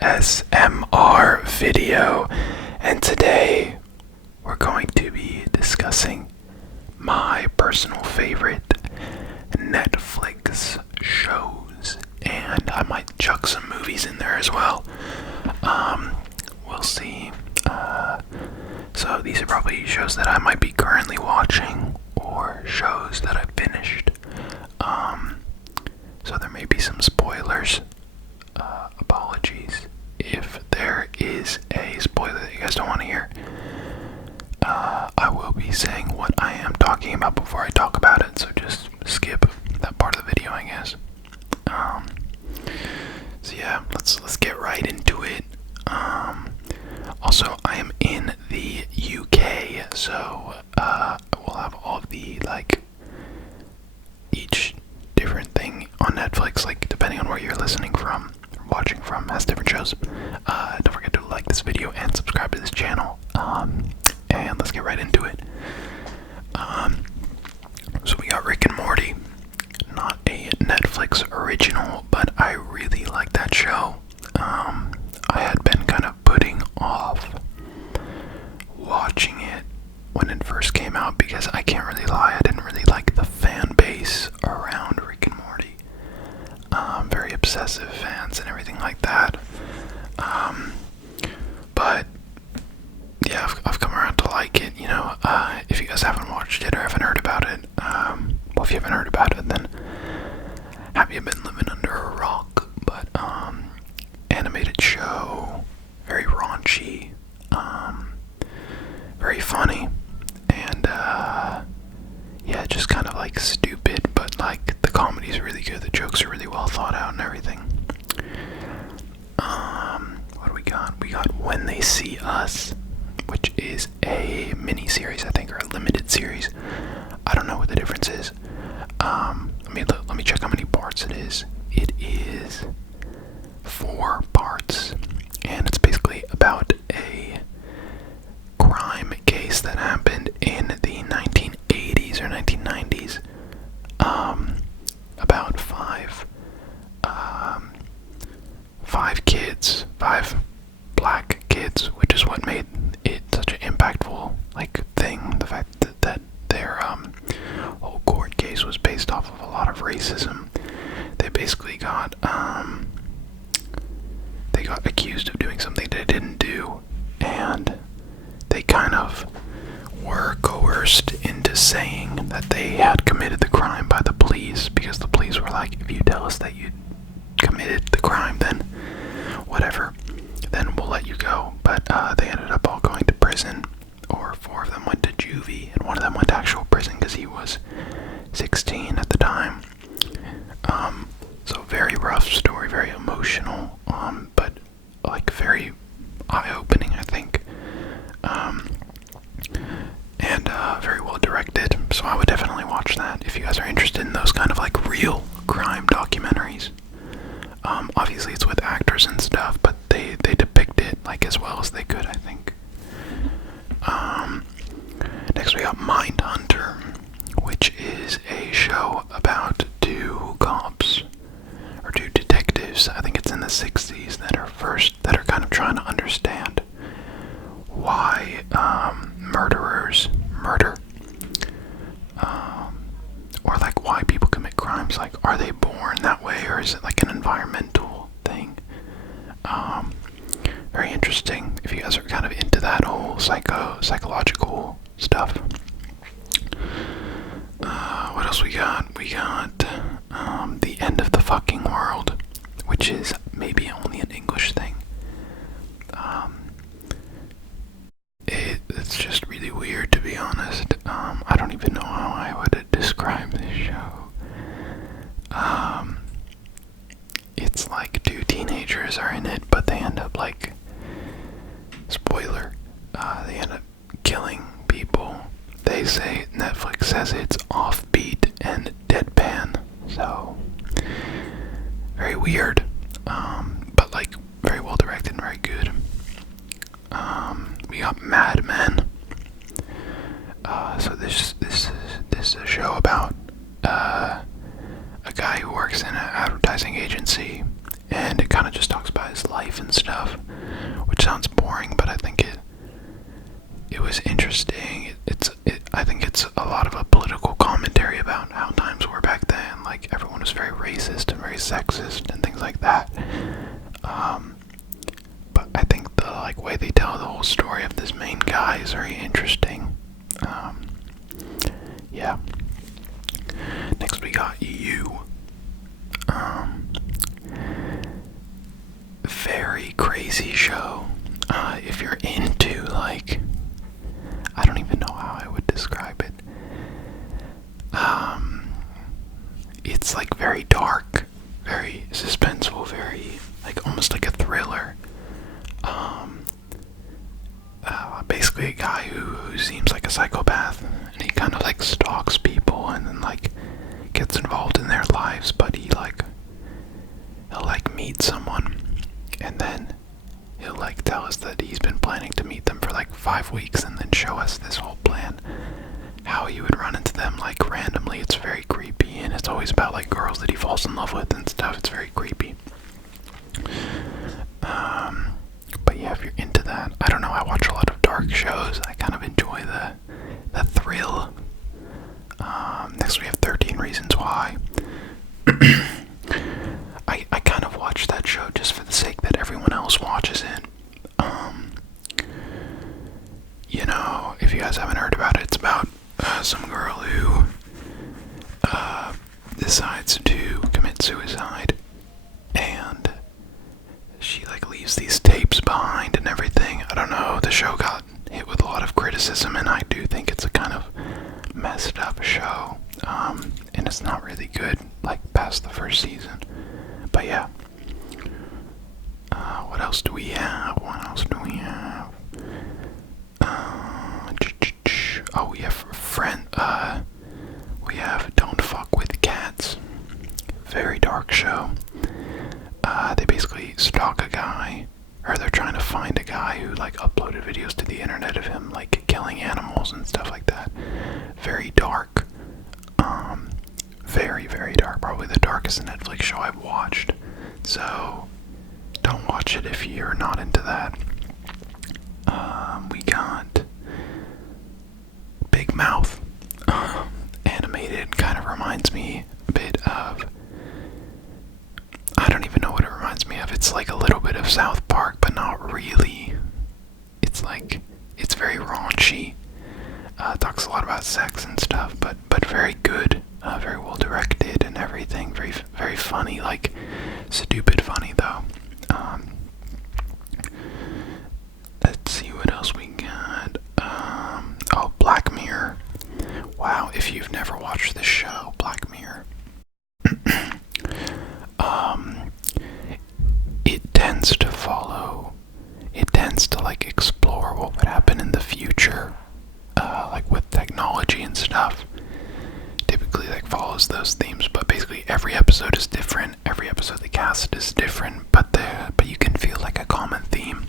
ASMR video, and today we're going to be discussing my personal favorite Netflix shows, and I might chuck some movies in there as well. We'll see. So these are probably shows that I might be currently watching or shows that I've finished. So there may be some spoilers. Apologies if there is a spoiler that you guys don't want to hear. I will be saying what I am talking about before I talk about it, so just skip that part of the video, I guess. So yeah, let's get right into it. Also, I am in the UK, so we'll have all of the each different thing on Netflix, depending on where you're listening from, or watching from, has different shows. Don't forget to like this video and subscribe to this channel. And let's get right into it. So we got Rick and Morty, not a Netflix original, but I really like that show. I had been kind of putting off watching it when it first came out because I can't really lie, I didn't really like the fan base around Rick and Morty. Very obsessive fans and everything like that. But yeah, I've come around to like it, if you guys haven't watched it or haven't heard about it, well, if you haven't heard about it, then have you been living under a rock? But, animated show, very raunchy, very funny, and, yeah, just kind of stupid, but the comedy's really good, the jokes are really well thought out and everything. What do we got? We got When They See Us, which is a mini-series, I think, or a limited series. I don't know what the difference is. Let me check how many parts it is. It is 4 parts, and it's basically about a crime case that happened in the 1980s or 1990s. About five black kids, which is what made it such an impactful thing. The fact that their whole court case was based off of a lot of racism. They basically got accused of doing something they didn't do, and they kind of were coerced into saying that they had committed the crime by the police, because the police were like, if you tell us that you committed the crime, then whatever, then we'll let you go. But they ended up all going to prison, or 4 of them went to juvie, and 1 of them went to actual prison because he was 16 at the time. So very rough story, very emotional, but very eye-opening, I think. And very well directed, so I would definitely watch that if you guys are interested in those kind of real crime documentaries. Obviously it's with actors and stuff, but they depict it as well as they could, I think. Next we got Mindhunter, which is a show about 2 cops, or 2 detectives, I think it's in the 60s, that are kind of trying to understand why murderers murder, or why people commit crimes. Are they born that way, or is it an environmental thing? Very interesting if you guys are kind of into that whole psychological stuff. What else we got? We got The End of the Fucking World, which is maybe only an English thing. It's just really weird, to be honest. I don't even know how I would describe this show. It's 2 teenagers are in it, but they end up spoiler, they end up killing people. They say, Netflix says it's offbeat and deadpan, so very weird, but very well directed and very good. We got Mad Men. So this is a show about a guy who works in an advertising agency, and it kind of just talks about his life and stuff. which sounds boring, but I think it was interesting. I think it's a lot of a political commentary about how times were back then. Like, everyone was very racist and very sexist and things like that. But I think the way they tell the whole story of this main guy is very interesting. Yeah. Next we got You. Very crazy show. If you're into I don't even know how I would describe it. It's very dark, very suspenseful, very almost like a thriller. Basically a guy who seems like a psychopath, and he kind of stalks people and then gets involved in their lives, but he'll meet someone, and then he'll tell us that he's been planning to meet them for 5 weeks, and then show us this whole plan, how he would run into them randomly. It's very creepy, and it's always about girls that he falls in love with and stuff. It's very creepy. But yeah, if you're into that, I don't know, I watch a lot of dark shows. I kind of enjoy the thrill. Next we have 13 Reasons Why. I kind of watch that show just for the sake that everyone else watches it. If you guys haven't heard about it, it's about some girl who decides to commit suicide, and she leaves these tapes behind and everything. I don't know, the show got hit with a lot of criticism, and I do think it's a kind of messed up show, and it's not really good past the first season. But yeah, what else do we have? Oh, we have we have Don't Fuck with Cats. Very dark show. They basically stalk a guy, or they're trying to find a guy who uploaded videos to the internet of him killing animals and stuff like that. Very dark. Very, very dark. Probably the darkest Netflix show I've watched. So don't watch it if you're not into that. We got Big Mouth. Animated, kind of reminds me a bit of, I don't even know what it reminds me of. It's a little bit of South Park, but not really. It's it's very raunchy. Talks a lot about sex and stuff, but very good. Very well directed and everything. Very, very funny. Stupid funny though. Let's see what else we got. Oh, Black Mirror. Wow, if you've never watched this show, Black Mirror. It tends to explore what would happen in the future, with technology and stuff. Typically follows those themes, but basically every episode is different. Every episode the cast is different, but you can feel a common theme.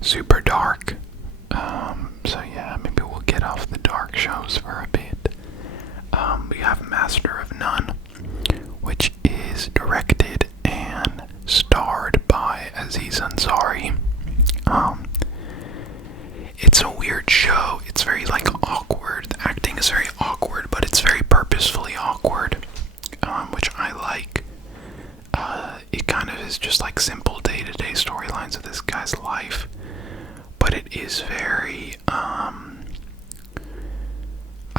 Super dark. So yeah, maybe we'll get off the dark shows for a bit. We have Master of None, which is directed and starred by Aziz Ansari. It's a weird show. It's very awkward. The acting is very awkward, but it's very purposefully awkward, which I like. It kind of is just simple day-to-day storylines of this guy's life, but it is very I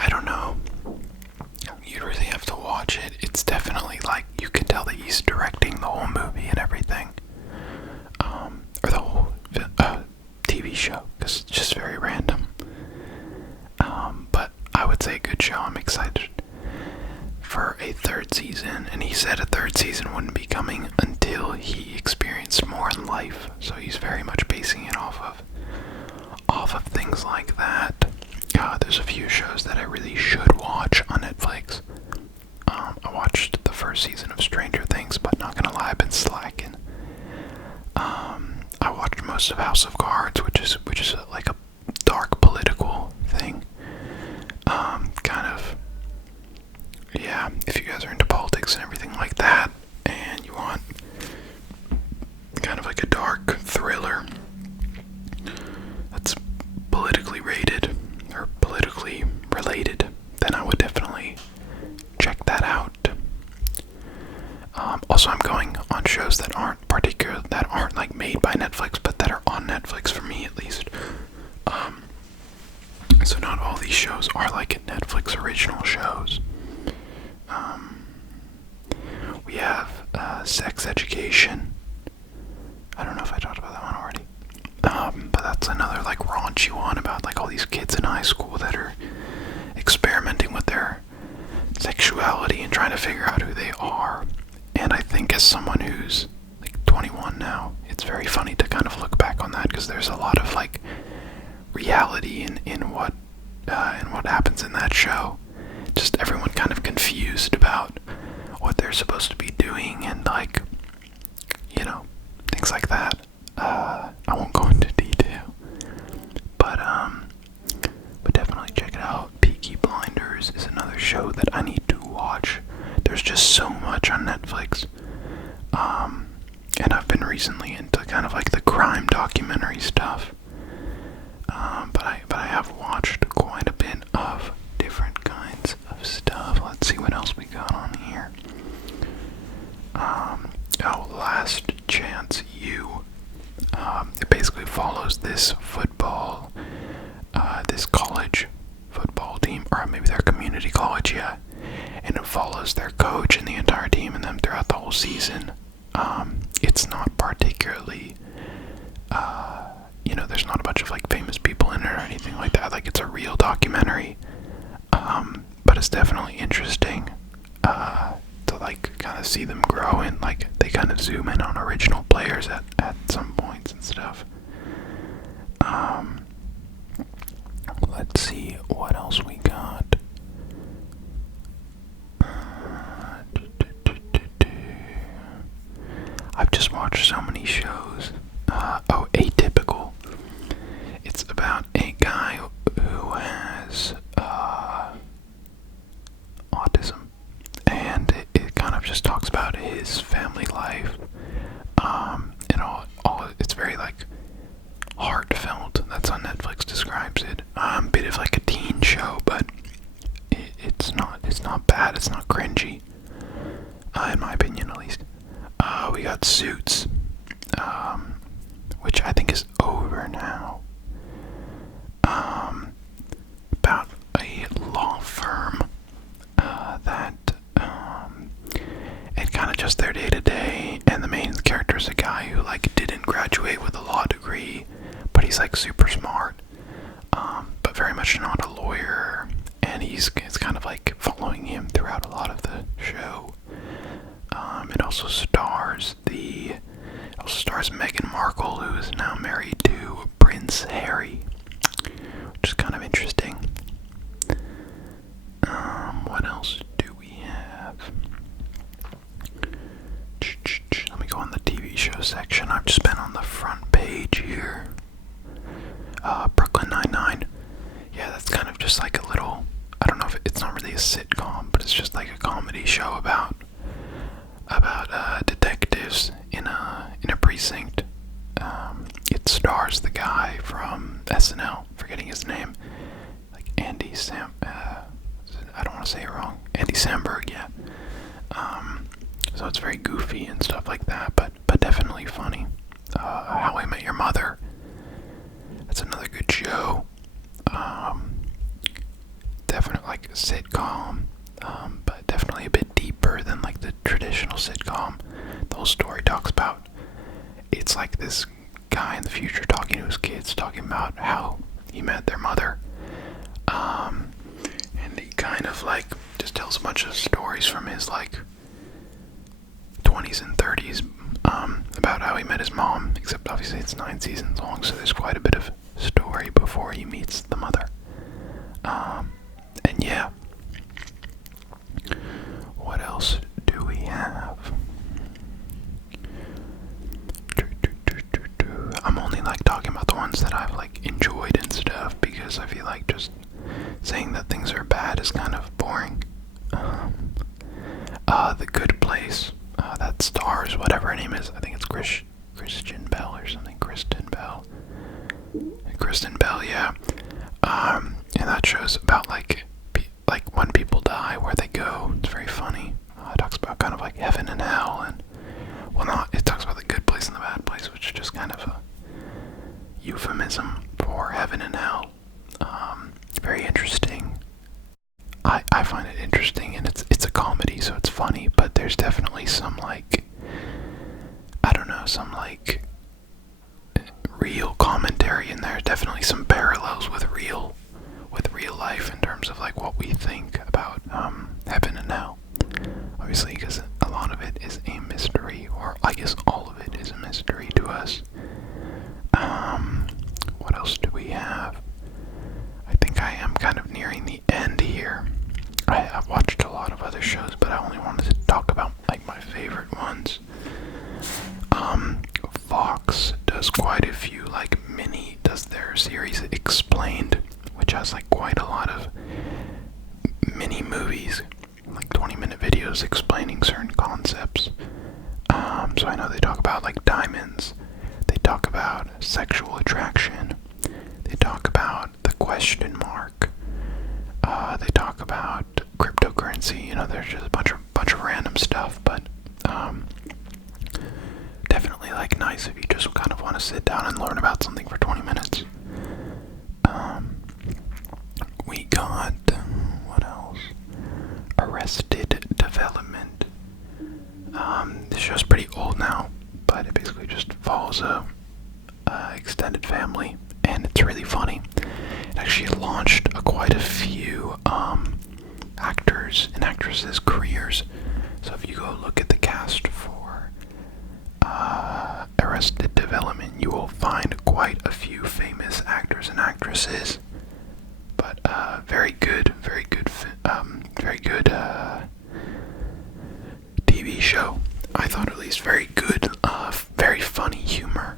don't know. You really have to watch it. It's definitely you can tell that he's directing the whole movie and everything, or the whole TV show, because it's just very random. But I would say a good show. I'm excited for a third season, and he said a third season wouldn't be coming until he experienced more in life, so he's very much basing it off of things like that. There's a few shows that I really should watch on Netflix. I watched the first season of Stranger Things, but not gonna lie, I've been slacking. I watched most of House of Cards, which is a dark political thing. Kind of, yeah, if you guys are into politics and everything like that, and you want kind of a dark related, then I would definitely check that out. Also, I'm going on shows that aren't like made by Netflix, but that are on Netflix for me at least. So not all these shows are like Netflix original shows. We have Sex Education. I don't know if I talked about that one already. But that's another like raunchy one about like all these kids in high school that are experimenting with their sexuality and trying to figure out who they are. And I think as someone who's like 21 now, it's very funny to kind of look back on that, because there's a lot of like reality in what happens in that show. Just everyone kind of confused about what they're supposed to be doing, and like, you know, things like that. I won't go into detail, but definitely check it out. Peaky Blinders is another show that I need to watch. There's just so much on Netflix, and I've been recently into kind of like the crime documentary stuff. But I have watched quite a bit of different kinds of stuff. Let's see what else we got on here. Last Chance U. It basically follows this this college football team, or maybe their community college, yeah. And it follows their coach and the entire team and them throughout the whole season. It's not particularly, there's not a bunch of like famous people in it or anything like that. Like, it's a real documentary, but it's definitely interesting to like kind of see them grow, and like they kind of zoom in on original players at some points and stuff. Let's see what else we got. I've just watched so many shows. Atypical. It's about a guy who has autism, and it kind of just talks about his family life, and all. It's very like heartfelt. That's how Netflix describes it. Bit of like a teen show, but it's not bad. It's not cringy, in my opinion at least. We got Suits, which I think is over now. About a law firm that and kind of just their day to day, and the main character is a guy who like didn't graduate with a law degree, but he's like super smart, but very much not a lawyer, and it's kind of like following him throughout a lot of the show. It also stars Meghan Markle, who is now married to Prince Harry, which is kind of interesting. What else do we have? Let me go on the TV show section. I've just been on the front page here. Brooklyn Nine-Nine. Yeah, that's kind of just like a little, I don't know if it's not really a sitcom, but it's just like a comedy show about detectives in a precinct. It stars the guy from SNL, forgetting his name, like Andy I don't want to say it wrong. Andy Samberg, yeah. So it's very goofy and stuff like that, but definitely funny. How I Met Your Mother. That's another good show. Definitely like a sitcom, but definitely a bit deeper than like the traditional sitcom. The whole story talks about, it's like this guy in the future talking to his kids, talking about how he met their mother. And he kind of like just tells a bunch of stories from his like 20s and 30s, about how he met his mom, except obviously it's 9 seasons long, so there's quite a bit of story before he meets the mother. And yeah. What else do we have? I'm only like talking about the ones that I've like enjoyed and stuff, because I feel like just saying that things are bad is kind of boring. The Good Place, that stars whatever her name is. I think it's Christian Bell or something. Kristen Bell, yeah. And that show's about like I find it interesting, and it's a comedy, so it's funny, but there's definitely some, like, I don't know, some, like, real commentary in there. Definitely some parallels with real life in terms of, like, what we think about heaven and hell. Obviously, because a lot of it is a mystery, or I guess all of it is a mystery to us. What else do we have? I think I am kind of nearing the end here. I've watched a lot of other shows, but I only wanted to talk about, like, my favorite ones. Fox does quite a few, like, does their series Explained, which has, like, quite a lot of mini movies, like 20-minute videos explaining certain concepts. So I know they talk about, like, diamonds, they talk about sexual attraction, they talk about the question mark, they talk about cryptocurrency. You know, there's just a bunch of random stuff, but definitely, like, nice if you just kind of want to sit down and learn about something for 20 minutes. We got, what else? Arrested Development. This show's pretty old now, but it basically just follows a extended family, and it's really funny. It actually launched quite a few actors and actresses' careers. So if you go look at the cast for Arrested Development, you will find quite a few famous actors and actresses. But very good TV show. I thought, at least, very good, very funny humor.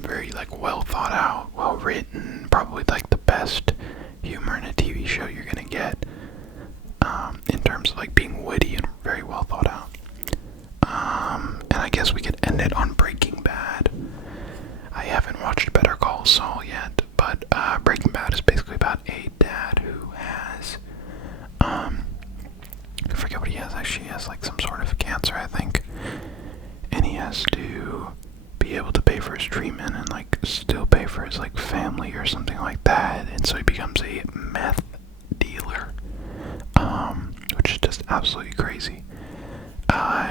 Very, like, well thought out, well written. Probably, like, the best humor in a TV show you're gonna get. In terms of, like, being witty and very well thought out. And I guess we could end it on Breaking Bad. I haven't watched Better Call Saul yet, but Breaking Bad is basically about a dad who has, I forget what he has. Actually, he has, like, some sort of cancer, I think, and he has to be able to pay for his treatment and, like, still pay for his, like, family or something like that, and so he becomes a meth dealer, which is just absolutely crazy.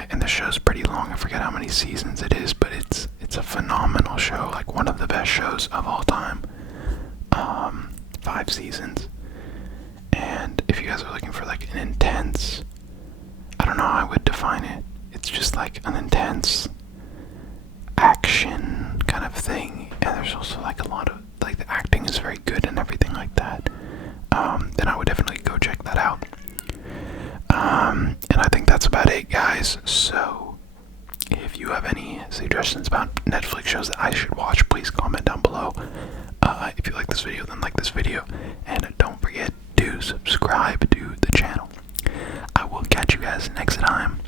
And the show's pretty long. I forget how many seasons it is, but it's a phenomenal show, like one of the best shows of all time. 5 seasons. And if you guys are looking for, like, an intense, I don't know how I would define it. It's just like an intense action kind of thing, and there's also, like, a lot of, like, the acting is very good and everything like that. Then I would definitely go check that out. And I think that's about it, guys. So if you have any suggestions about Netflix shows that I should watch, please comment down below. If you like this video, then like this video, and don't forget to subscribe to the channel. I will catch you guys next time.